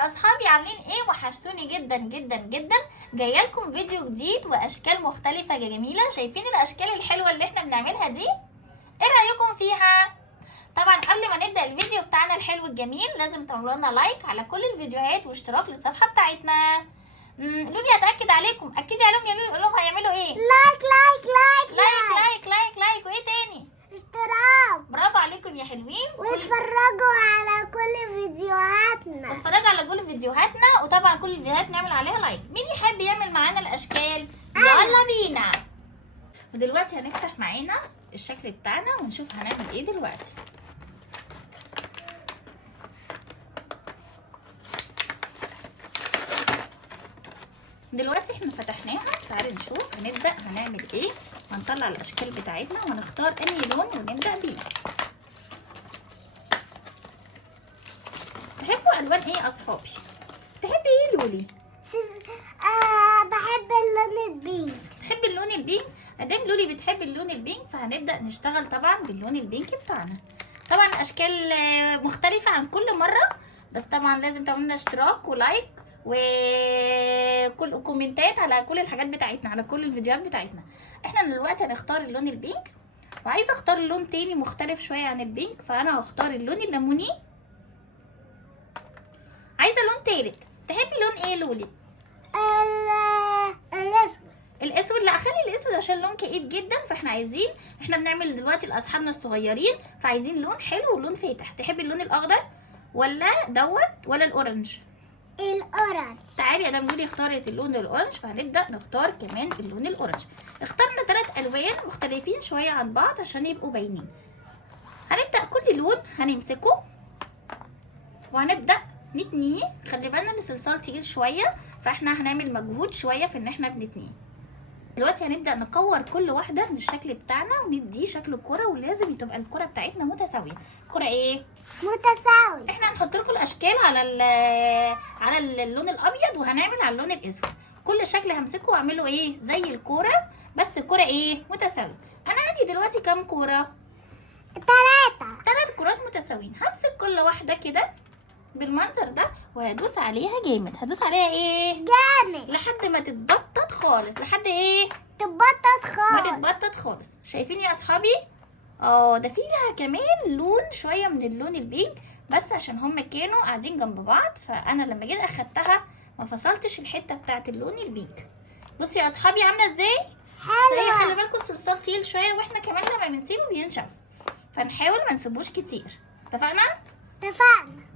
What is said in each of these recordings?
يا اصحابي، عاملين ايه؟ وحشتوني جدا جدا جدا. جايه لكم فيديو جديد واشكال مختلفه جميله. شايفين الاشكال الحلوه اللي احنا بنعملها دي؟ ايه رايكم فيها؟ طبعا قبل ما نبدا الفيديو بتاعنا الحلو الجميل لازم تعملوا لنا لايك على كل الفيديوهات واشتراك للصفحه بتاعتنا. لولي اتاكد عليكم، اكدي عليهم يا لولي، قول لهم هيعملوا ايه. لايك لايك لايك لايك لايك لايك لايك، وايه تاني؟ اشتراك برافو عليكم يا حلوين. واتفرجوا على كل فيديوهاتنا. اتفرجوا على كل فيديوهاتنا، وطبعا كل الفيديوهات نعمل عليها لايك. مين يحب يعمل معانا الاشكال؟ يلا بينا. ودلوقتي هنفتح معانا الشكل بتاعنا ونشوف هنعمل ايه دلوقتي. دلوقتي احنا فتحناها، تعالي نشوف هنبدأ هنعمل ايه. هنطلع الاشكال بتاعتنا ونختار انهي لون ونبدأ بيه. تحبوا الوان ايه يا اصحابي؟ تحبي ايه لولي؟ بحب اللون البينك. تحب اللون البينك؟ ادام لولي بتحب اللون البينك فهنبدأ نشتغل طبعا باللون البينك بتاعنا. طبعا اشكال مختلفة عن كل مرة، بس طبعا لازم تعملوا لنا اشتراك ولايك وكل كومنتات على كل الحاجات بتاعتنا، على كل الفيديوهات بتاعتنا. احنا دلوقتي هنختار اللون البينك، وعايزه اختار لون تاني مختلف شويه عن البينك، فانا هختار اللون الليموني. عايزه لون تالت. تحبي لون ايه لولي؟ الاسود. الاسود؟ لا، خلي الاسود عشان لون كئيب جدا. فاحنا عايزين، احنا بنعمل دلوقتي لاصحابنا الصغيرين، فعايزين لون حلو ولون فاتح. تحبي اللون الاخضر ولا ولا الاورنج؟ الاورنج. تعالي يا لولي اختارت اللون الاورنج، فهنبدا نختار كمان اللون الاورنج. اخترنا 3 الوان مختلفين شويه عن بعض عشان يبقوا باينين. هنبدا كل لون هنمسكه وهنبدا نتنيه. خلي بالنا ان الصلصال تقيل شويه، فاحنا هنعمل مجهود شويه في ان احنا بنتنيه. دلوقتي هنبدا نكور كل واحده من الشكل بتاعنا ونديه شكل الكره، ولازم تبقى الكره بتاعتنا متساويه. الكره ايه؟ متساوي. احنا هنحط لكم الاشكال على اللون الابيض، وهنعمل على اللون الاسود. كل شكل همسكه واعمله ايه زي الكوره، بس الكوره ايه؟ متساويه. انا عندي دلوقتي كام كوره؟ 3 كرات متساويين. همسك كل واحده كده بالمنظر ده وهدوس عليها جامد. هدوس عليها ايه؟ جامد لحد ما تتبطط خالص. لحد ايه؟ تبطط ما خالص. تتبطط خالص. شايفين يا اصحابي؟ ده فيها كمان لون شويه من اللون البينك، بس عشان هما كانوا قاعدين جنب بعض، فانا لما جيت اخدتها ما فصلتش الحته بتاعت اللون البينك. بصوا يا اصحابي عامله ازاي؟ حلوة. خلي بالكم الصلصال تقيل شويه، واحنا كمان لما بنسيبه بينشف، فنحاول ما نسيبوش كتير. اتفقنا؟ اتفقنا.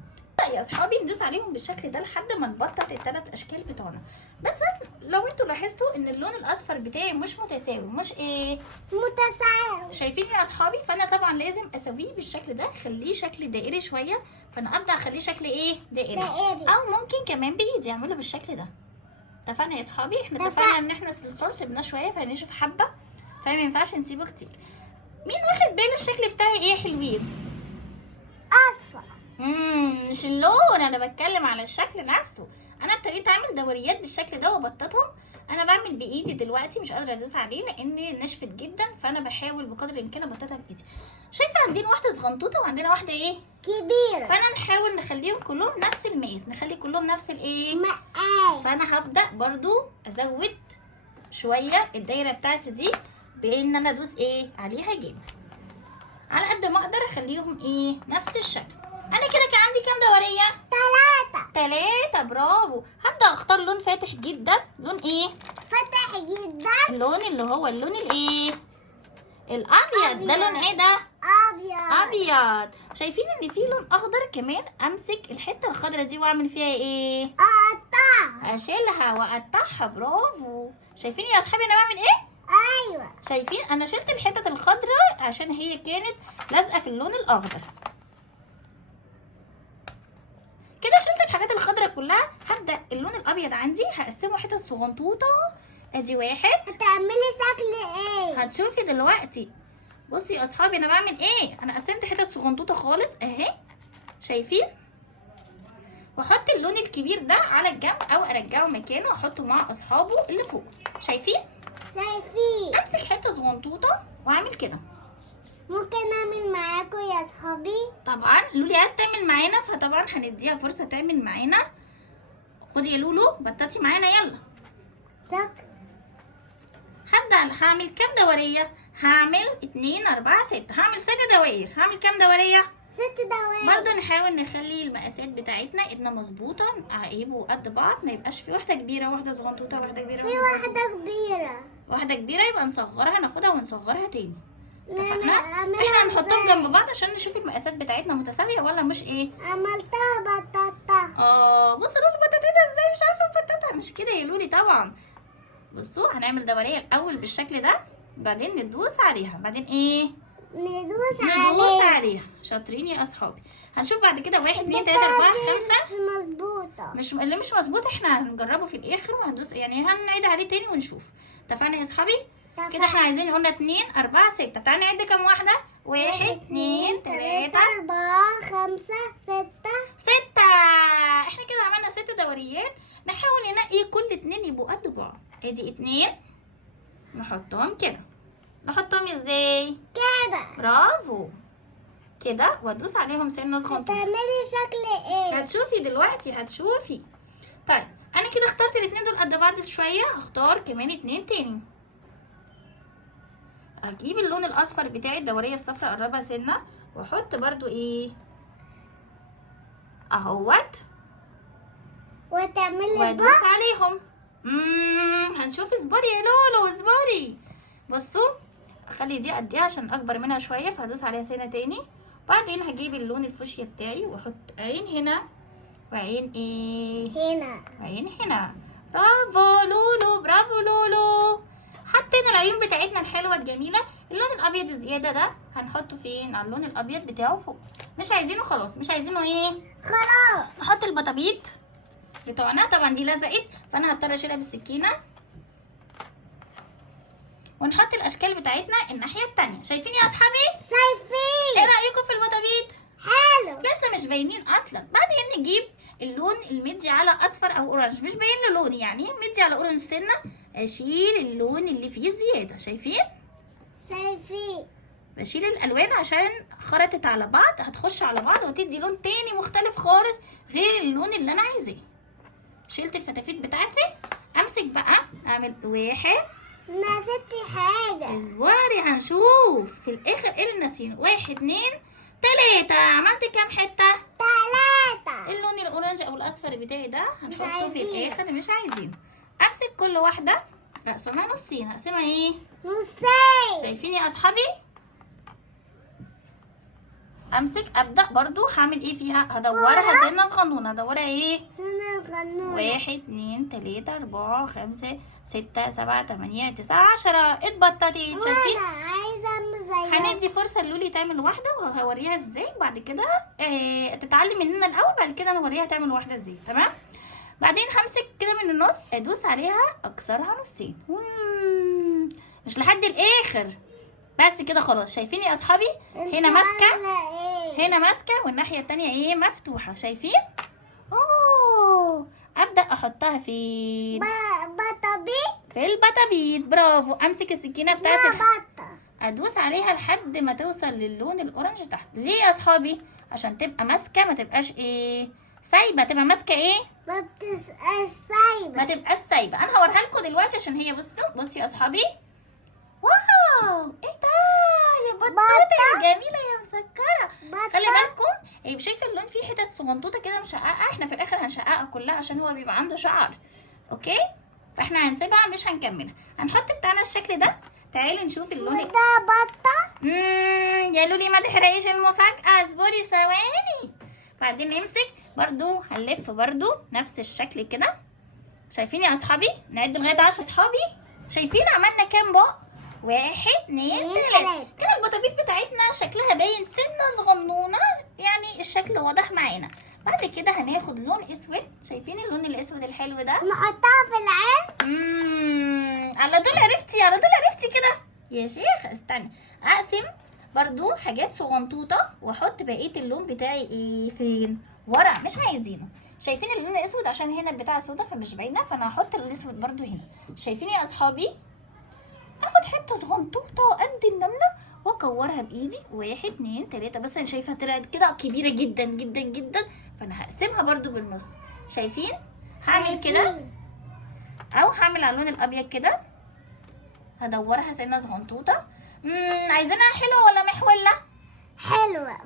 يا اصحابي ندوس عليهم بالشكل ده لحد ما نبطط ال3 اشكال بتوعنا. بس لو انتوا لاحظتوا ان اللون الاصفر بتاعي مش متساوي، مش ايه؟ متساوي. شايفين يا اصحابي؟ فانا طبعا لازم اسويه بالشكل ده، اخليه شكل دائري شويه. فانا ابدا اخليه شكل ايه؟ دائري. او ممكن كمان بايدي اعمله بالشكل ده. اتفقنا يا اصحابي؟ احنا اتفقنا ان احنا الصلصال سيبناه شويه فهنشوف حبه، فما ينفعش نسيبه كتير. مين واخد باله الشكل بتاعي ايه يا حلوين؟ اصفر. مش اللون، انا بتكلم على الشكل نفسه. انا ابتديت اعمل دوريات بالشكل ده وابططهم. انا بعمل بايدي دلوقتي، مش قادره ادوس عليه لان نشفت جدا، فانا بحاول بقدر الامكان ابططها بايدي. شايفه عندنا واحده صغنطوطه وعندنا واحده ايه؟ كبيرة. فانا نحاول نخليهم كلهم نفس المقاس، نخلي كلهم نفس الايه؟ مقاس. فانا هبدا برضو ازود شويه الدايره بتاعتي دي بان انا ادوس ايه عليها جامد، على قد ما اقدر اخليهم ايه؟ نفس الشكل. انا كده كان عندي كام دوريه؟ 3. برافو. هبدا اختار لون فاتح جدا. لون ايه؟ فتح جدا. اللون اللي هو اللون الايه؟ الابيض. ده لون ايه ده؟ ابيض. ابيض. شايفين ان في لون اخضر كمان؟ امسك الحته الخضراء دي واعمل فيها ايه؟ اقطع. اشيلها واقطعها. برافو. شايفين يا اصحابي انا بعمل ايه؟ ايوه. شايفين انا شلت الحتت الخضراء عشان هي كانت لازقه في اللون الاخضر. كده شلت الحاجات الخضراء كلها. هبدا اللون الابيض عندي هقسمه حتت صغنطوطه. ادي واحد. هتعملي شكل ايه؟ هتشوفي دلوقتي. بصي يا اصحابي انا بعمل ايه. انا قسمت حتت صغنطوطه خالص اهي. شايفين؟ واحط اللون الكبير ده على الجنب او ارجعه مكانه واحطه مع اصحابه اللي فوق. شايفين؟ امسك حته صغنطوطه واعمل كده. ممكن اعمل معاكم يا صحابي؟ طبعا لولي عايز تعمل معانا، فطبعا هنديها فرصه تعمل معانا. خدي يا لولو بططي معانا يلا. شكل. هعمل كام دورية؟ هعمل 2 4 6، هعمل 6 دوائر. هعمل كام دورية؟ 6 دوائر. برضو نحاول نخلي المقاسات بتاعتنا ايدنا مظبوطة، يبقوا قد بعض، ما يبقاش في واحدة كبيرة واحدة صغنطوطة واحدة كبيرة في واحدة واحدة كبيرة. واحدة كبيرة يبقى نصغرها، ناخدها ونصغرها تاني. اتفقنا؟ أعملها احنا هنحطهم إزاي؟ جنب بعض عشان نشوف المقاسات بتاعتنا متساوية ولا مش ايه. عملتها بطاطا. بصوا لولو بطاطيتها ازاي، مش عارفة بطاطا مش كده يا لولي طبعا. بصوا هنعمل دورية الاول بالشكل ده، بعدين ندوس عليها، بعدين ايه؟ ندوس عليها. شاطرين يا اصحابي. هنشوف بعد كده 1 2 3 4 5. مش مظبوطة. اللي مش مظبوط احنا هنجربه في الاخر وهندوس، يعني هنعيد عليه تاني ونشوف. اتفقنا يا اصحابي؟ كده احنا عايزين قلنا 2 4 6. تعالى نعد كام واحدة. 1 2 3 4 5 6. 6. احنا كده عملنا 6 دوريات. نحاول ننقي كل 2 يبقوا قد بعض. ادي 2 نحطهم كده. نحطهم ازاي؟ كده. برافو كده، وادوس عليهم سنه صغنطوطه. هتعملي شكل ايه؟ هتشوفي دلوقتي هتشوفي. طيب انا كده اخترت الاتنين دول قد بعض شويه، اختار كمان 2 تاني. اجيب اللون الاصفر بتاعي، الدوريه الصفراء اقربها سنه، واحط برضو ايه اهوت، وتعملي وادوس عليهم. هنشوف. اصبري يا لولو اصبري. بصوا اخلي دي قد ايه عشان اكبر منها شويه، فهدوس عليها سنه تاني. بعدين هجيب اللون الفوشيا بتاعي واحط عين هنا وعين ايه هنا وعين هنا. برافو لولو برافو لولو. حطينا العيون بتاعتنا الحلوه الجميله. اللون الابيض الزياده ده هنحطه فين؟ على اللون الابيض بتاعه فوق. مش عايزينه خلاص، مش عايزينه ايه خلاص. نحط البطابيط بتوعنا. طبعا دي لزقت فانا هضطر اشيلها بالسكينه، ونحط الاشكال بتاعتنا الناحيه التانية. شايفين يا اصحابي؟ ايه شايفين؟ رايكم في البطابيط؟ حلو. لسه مش باينين اصلا. بعدين نجيب اللون المدي على اصفر او اورنج، مش باين له لون يعني مدي على اورنج سنه. اشيل اللون اللي فيه زياده. شايفين؟ بشيل الالوان عشان خرطت على بعض، هتخش على بعض وتدي لون تاني مختلف خالص غير اللون اللي انا عايزاه. شلت الفتافيت بتاعتي. امسك بقى اعمل 1. نسيتي حاجة. اصبري هنشوف في الاخر ايه اللي ناسينه. 1 2 3. عملت كام حته؟ 3. اللون الاورنج او الاصفر بتاعي ده هنحطه في عايزين. الاخر، مش عايزينه. امسك كل واحده اقسمها نصين. هقسمها ايه؟ نصين. شايفين يا اصحابي؟ امسك ابدا برضو هعمل ايه فيها؟ هدورها سنه صغنونه. هدورها ايه؟ سنة صغنونة. 1 2 3 4 5 6 7 8 9 10. اتبططت. شايفين؟ وانا عايزة اعمل زيها. هندي فرصه لولي تعمل واحده وهوريها ازاي. بعد كده تتعلم مننا الاول، بعد كده نوريها تعمل واحده ازاي. تمام؟ بعدين همسك كده من النص، ادوس عليها اكسرها نصين. مش لحد الاخر، بس كده خلاص. شايفين يا اصحابي؟ هنا ماسكه، ايه؟ هنا ماسكه، والناحيه التانية ايه مفتوحه. شايفين؟ ابدا احطها في بطبيط. في البطابيط. برافو. امسك السكينه بتاعتي بطة. ادوس عليها لحد ما توصل للون الاورنج تحت. ليه يا اصحابي؟ عشان تبقى ماسكه، ما تبقاش ايه سايبه، تبقى ماسكه ايه ما بتبقاش سايبة. ما تبقاش سايبه. انا هوريها لكم دلوقتي عشان هي بصوا يا اصحابي. واو ايه ده يا بطوطه جميله يا مسكره. خلي بالكم شايفه اللون فيه حتت صغنطوطه كده مشققه. احنا في الاخر هنشققها كلها عشان هو بيبقى عنده شعر. اوكي، فاحنا هنسيبها مش هنكملها. هنحط بتاعنا الشكل ده. تعالوا نشوف اللون. وده بطة. يا لولي ما تحرقيش المفاجاه، اصبري ثواني. بعدين نمسك برضو هنلف برضو نفس الشكل كده. شايفين يا اصحابي؟ نعد لغايه 10 اصحابي. شايفين عملنا كام بق؟ 1 2 3. كده البطابيط بتاعتنا شكلها باين سنه صغنونه، يعني الشكل واضح معانا. بعد كده هناخد لون اسود. شايفين اللون الاسود الحلو ده؟ نحطها في العين. على طول عرفتي، على طول عرفتي كده يا شيخ. استني اقسم برضو حاجات صغنطوطه واحط بقيه اللون بتاعي ايه فين ورا. مش عايزينه. شايفين اللون الاسود عشان هنا البتاع سودا فمش باينه، فانا هحط الاسود برضو هنا. شايفين يا اصحابي؟ اخد حته صغنطوطه قد النمله واكورها بايدي. 1 2 3. بس انا شايفه طلعت كده كبيره جدا جدا جدا، فانا هقسمها برضو بالنص. شايفين؟ هعمل كده او هعمل على اللون الابيض كده، هدورها سنه صغنطوطه. عايزينها حلوه ولا محوله؟ حلوة.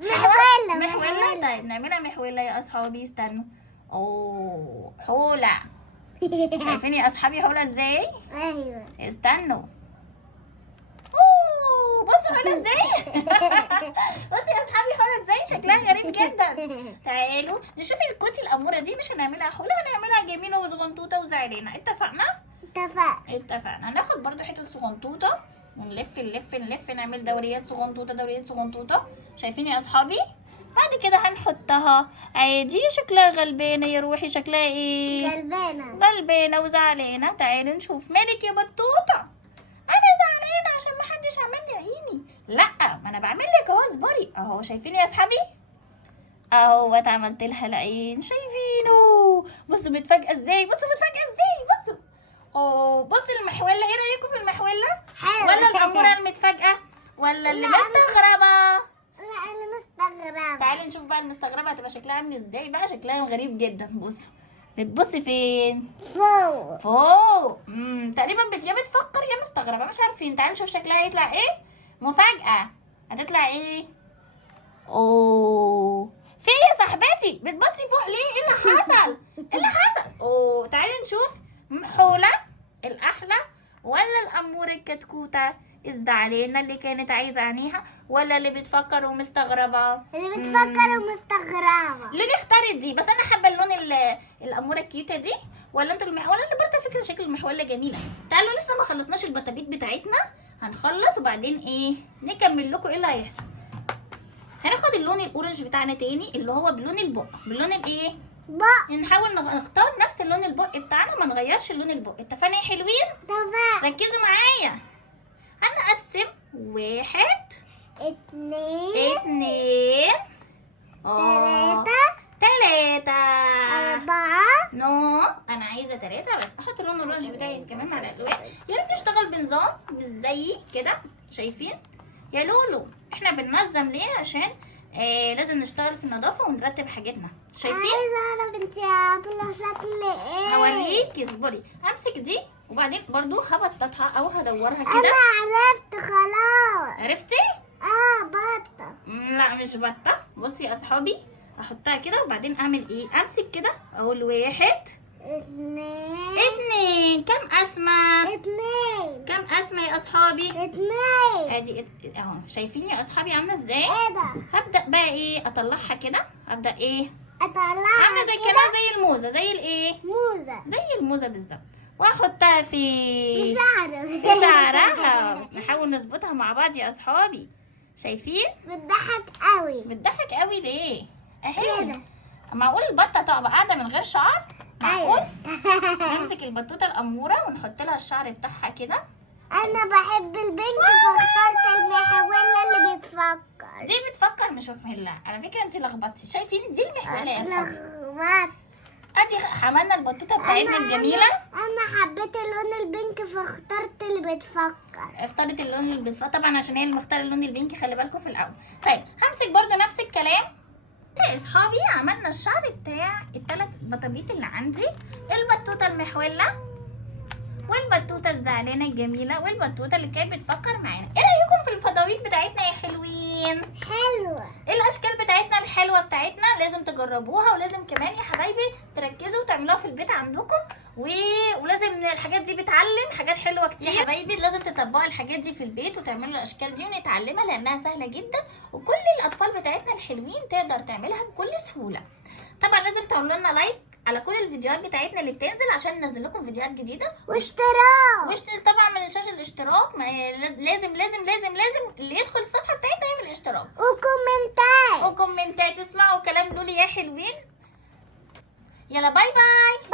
محوله. طيب نعملها محوله يا اصحابي، استنوا. اوه حوله. شايفين يا اصحابي حوله ازاي؟ ايوه. استنوا. اوه بصوا حوله ازاي. بصوا يا اصحابي حوله ازاي، شكلها غريب جدا. تعالوا نشوف الكوتي الاموره دي، مش هنعملها حوله، هنعملها جميله وصغنطوطه وزعلانه. اتفقنا؟ اتفقنا. هناخد برضو حته صغنطوطه ونلف نلف نلف، نعمل دوريات صغنطوطه دوريات صغنطوطه. شايفين يا اصحابي؟ بعد كده هنحطها عادي. شكلها غلبانه يا روحي، شكلها ايه؟ غلبانه وزعلانه. تعالوا نشوف. مالك يا بطوطه؟ انا زعلانه عشان محدش عمل لي عيني. لا ما انا بعمل لك اهو، اصبري اهو. شايفين يا اصحابي؟ اهو اتعملت لها العين، شايفينه؟ بصوا متفاجئه ازاي، بصوا متفاجئه ازاي، بصوا. اوه بصوا المحوله، ايه رايكم في المحوله؟ ولا الاموره المتفاجئه ولا اللي مستغربه؟ لا اللي مستغربه. تعالي نشوف بقى المستغربه هتبقى شكلها عامل ازاي بقى. شكلها غريب جدا. بصوا بتبصي فين؟ فوق. تقريبا يا بتفكر يا مستغربه، مش عارفين. تعالي نشوف شكلها هيطلع ايه. مفاجاه. هتطلع ايه؟ اوه في يا صاحبتي بتبصي فوق ليه؟ ايه اللي حصل؟ ايه اللي حصل؟ اوه تعالي نشوف. محوله الاحلى ولا الامور الكتكوته الزعلانه اللي كانت عايزه عينيها، ولا اللي بتفكر ومستغربه؟ اللي بتفكر ومستغربه. ليه اختارت دي؟ بس انا حابه اللون الاموره الكيوته دي، ولا انتوا المحوله اللي برضه فكره شكل المحوله جميله. تعالوا لسه ما خلصناش البطابيط بتاعتنا، هنخلص وبعدين ايه نكمل لكم ايه اللي هيحصل. هناخد اللون الاورنج بتاعنا تاني اللي هو بلون البق. باللون الايه؟ بق. نحاول نختار نفس اللون البق بتاعنا، ما نغيرش اللون البق. اتفقنا يا حلوين؟ اتفقنا. ركزوا معايا. هنقسم 1 2 3 4 نو انا عايزه 3 بس. احط اللون الاورنج بتاعي كمان مع الادوات. يا ريت نشتغل بنظام مش زيي كده. شايفين يا لولو؟ احنا بننظم ليه؟ عشان لازم نشتغل في النظافه ونرتب حاجتنا. شايفين؟ عايزه اعرف انتي عامله شكل ايه. هوريكي، اصبري. امسك دي وبعدين برضو هبططها او هدورها كده. انا عرفت خلاص. عرفتي؟ بطه. لا مش بطه. بصي يا اصحابي، احطها كده وبعدين اعمل ايه؟ امسك كده اقول 1 2 كم قسمه؟ 2 كم قسمه يا اصحابي؟ 2 ادي اهو. شايفين يا اصحابي عامله ازاي؟ ايه ده؟ هبدا بقى ايه؟ اطلعها كده. ابدا ايه؟ اطلعها عامله زي كده. كده زي الموزه. زي الايه؟ موزه. زي الموزه بالظبط. واحطها في شعر. شعرها. بس نحاول نظبطها مع بعض يا اصحابي. شايفين؟ بتضحك قوي. بتضحك قوي ليه؟ اهي كده. معقول البطه تبقى قاعده من غير شعر؟ معقول؟ ايوه. نمسك البطوطه الاموره ونحط لها الشعر بتاعها كده. انا بحب البنك فاخترت المحولة اللي بتفكر. دي بتفكر مش محلة على فكره. انت لخبطتي. شايفين؟ دي المحوله يا اصحابي. اتلخبطت. ادي عملنا البطوطه بتاعتنا الجميله. انا حبيت اللون البنك فاخترت اللي بتفكر. اختارت اللون اللي بتفكر طبعا عشان هي اللي مختاره اللون البنكي. خلي بالكم في الاول. طيب همسك برضو نفس الكلام يا اصحابي. عملنا الشعر بتاع ال3 بطابيط اللي عندي. البطوطه المحوله والبطوطه الزعلانه الجميله والبطوطه اللي كانت بتفكر معانا. ايه رايكم في البطابيط بتاعتنا يا حلوين؟ حلوه. الاشكال بتاعتنا الحلوه بتاعتنا لازم تجربوها، ولازم كمان يا حبايبي تركزوا وتعملوها في البيت عندكم. ولازم الحاجات دي بتعلم حاجات حلوه كتير يا حبايبي. لازم تطبقوا الحاجات دي في البيت وتعملوا الاشكال دي ونتعلمها لانها سهله جدا، وكل الاطفال بتاعتنا الحلوين تقدر تعملها بكل سهوله. طبعا لازم تعملوا لنا لايك على كل الفيديوهات بتاعتنا اللي بتنزل عشان ننزل لكم فيديوهات جديده. واشتراك. طبعا ما ننساش الاشتراك. لازم لازم لازم لازم اللي يدخل الصفحه بتاعتنا يعمل اشتراك وكومنتات. وكومنتات. اسمعوا كلام دول يا حلوين. يلا باي باي.